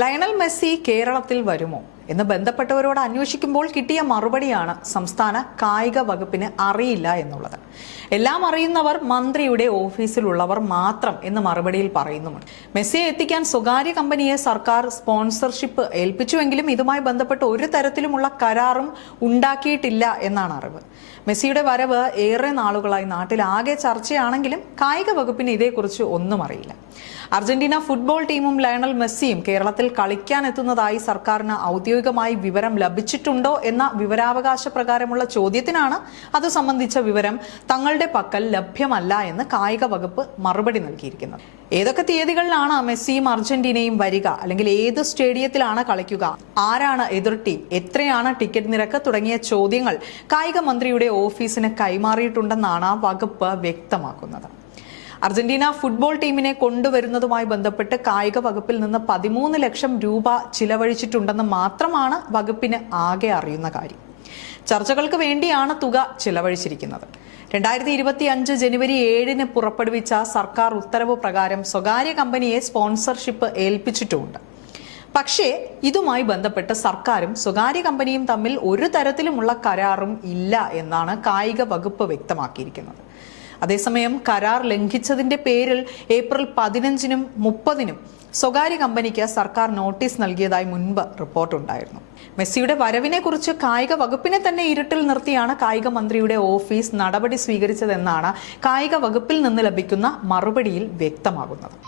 Lionel Messi കേരളത്തിൽ വരുമോ എന്ന് ബന്ധപ്പെട്ടവരോട് അന്വേഷിക്കുമ്പോൾ കിട്ടിയ മറുപടിയാണ് സംസ്ഥാന കായിക വകുപ്പിന് അറിയില്ല എന്നുള്ളത്. എല്ലാം അറിയുന്നവർ മന്ത്രിയുടെ ഓഫീസിലുള്ളവർ മാത്രം എന്ന് മറുപടിയിൽ പറയുന്നുമുണ്ട്. മെസ്സിയെ എത്തിക്കാൻ സ്വകാര്യ കമ്പനിയെ സർക്കാർ സ്പോൺസർഷിപ്പ് ഏൽപ്പിച്ചുവെങ്കിലും ഇതുമായി ബന്ധപ്പെട്ട് ഒരു തരത്തിലുമുള്ള കരാറും ഉണ്ടാക്കിയിട്ടില്ല എന്നാണ് അറിവ്. മെസ്സിയുടെ വരവ് ഏറെ നാളുകളായി നാട്ടിലാകെ ചർച്ചയാണെങ്കിലും കായിക വകുപ്പിന് ഇതേക്കുറിച്ച് ഒന്നും അറിയില്ല. അർജന്റീന ഫുട്ബോൾ ടീമും ലയണൽ മെസ്സിയും കേരളത്തിൽ കളിക്കാൻ എത്തുന്നതായി സർക്കാരിന് ഔദ്യോഗികമായി വിവരം ലഭിച്ചിട്ടുണ്ടോ എന്ന വിവരാവകാശ പ്രകാരമുള്ള ചോദ്യത്തിനാണ് അത് സംബന്ധിച്ച വിവരം തങ്ങളുടെ പക്കൽ ലഭ്യമല്ല എന്ന് കായിക വകുപ്പ് മറുപടി നൽകിയിരിക്കുന്നത്. ഏതൊക്കെ തീയതികളിലാണ് മെസ്സിയും അർജന്റീനയും വരിക, അല്ലെങ്കിൽ ഏത് സ്റ്റേഡിയത്തിലാണ് കളിക്കുക, ആരാണ് എതിർ ടീം, എത്രയാണ് ടിക്കറ്റ് നിരക്ക് തുടങ്ങിയ ചോദ്യങ്ങൾ കായിക മന്ത്രിയുടെ ഓഫീസിന് കൈമാറിയിട്ടുണ്ടെന്നാണ് വകുപ്പ് വ്യക്തമാക്കുന്നത്. അർജന്റീന ഫുട്ബോൾ ടീമിനെ കൊണ്ടുവരുന്നതുമായി ബന്ധപ്പെട്ട് കായിക വകുപ്പിൽ നിന്ന് 13 ലക്ഷം രൂപ ചിലവഴിച്ചിട്ടുണ്ടെന്ന് മാത്രമാണ് വകുപ്പിന് ആകെ അറിയുന്ന കാര്യം. ചർച്ചകൾക്ക് വേണ്ടിയാണ് തുക ചിലവഴിച്ചിരിക്കുന്നത്. 2025 ജനുവരി 7 പുറപ്പെടുവിച്ച സർക്കാർ ഉത്തരവ് പ്രകാരം സ്വകാര്യ കമ്പനിയെ സ്പോൺസർഷിപ്പ് ഏൽപ്പിച്ചിട്ടുമുണ്ട്. പക്ഷേ ഇതുമായി ബന്ധപ്പെട്ട് സർക്കാരും സ്വകാര്യ കമ്പനിയും തമ്മിൽ ഒരു തരത്തിലുമുള്ള കരാറും ഇല്ല എന്നാണ് കായിക വകുപ്പ് വ്യക്തമാക്കിയിരിക്കുന്നത്. അതേസമയം കരാർ ലംഘിച്ചതിന്റെ പേരിൽ ഏപ്രിൽ 15-നും 30-നും സ്വകാര്യ കമ്പനിക്ക് സർക്കാർ നോട്ടീസ് നൽകിയതായി മുൻപ് റിപ്പോർട്ടുണ്ടായിരുന്നു. മെസ്സിയുടെ വരവിനെ കുറിച്ച് കായിക വകുപ്പിനെ തന്നെ ഇരുട്ടിൽ നിർത്തിയാണ് കായിക മന്ത്രിയുടെ ഓഫീസ് നടപടി സ്വീകരിച്ചതെന്നാണ് കായിക വകുപ്പിൽ നിന്ന് ലഭിക്കുന്ന മറുപടിയിൽ വ്യക്തമാകുന്നത്.